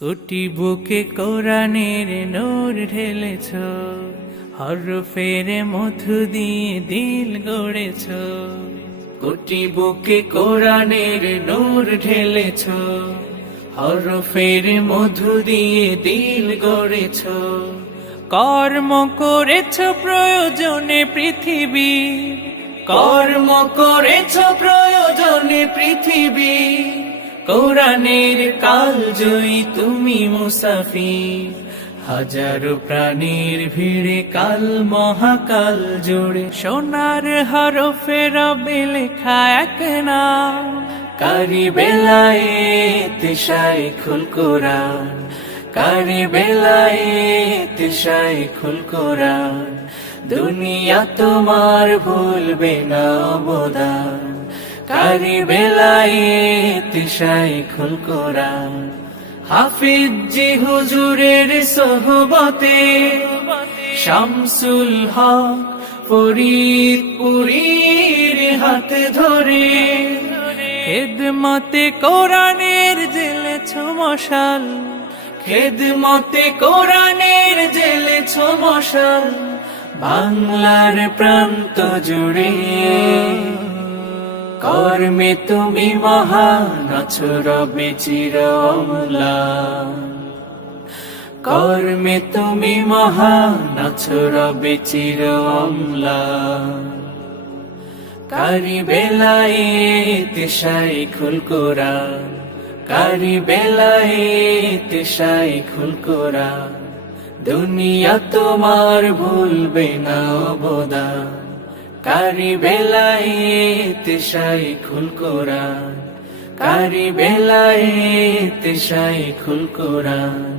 কোটি বুকে কোরআনের নূর ঢেলেছ, হরফের মধু দিয়ে দিল গড়েছ। কোটি বুকে কোরআনের নূর ঢেলেছ, হরফের মধু দিয়ে দিল গড়েছ। কর্ম করেছ প্রয়োজনে পৃথিবী, কর্ম করেছ প্রয়োজনে পৃথিবী। কোরআনের কাল জয়ী তুমি মুসাফির, হাজারো প্রাণীর ভিড়ে কাল মহাকাল জুড়ে। সোনার হরফে রবে লেখা এক নাম, কারি বেলায়েত শাইখুল কোরআন, কারি বেলায়েত শাইখুল কোরআন। দুনিয়া তোমার ভুলবে না অবদান, কারি বেলায়েত শাইখুল কোরআন। হাফিজ জি হুজুরের সোহবতে শামসুল হক ফরিদপুরীর হাত ধরে, খেদমতে কোরআনের জ্বেলেছ মশাল, খেদমতে কোরআনের জ্বেলেছ মশাল। বাংলার প্রান্ত জুড়ে কর্মে তুমি মহান আছো রবে চির অম্লান, কর্মে তুমি মহান আছো রবে চির অম্লান। কারি বেলায়েত শাইখুল কোরআন, কারি বেলায়েত শাইখুল কোরআন। দুনিয়া তোমার ভুলবে না অবদান, কারি বেলায়েত শাইখুল কোরআন, কারি বেলায়েত শাইখুল কোরআন।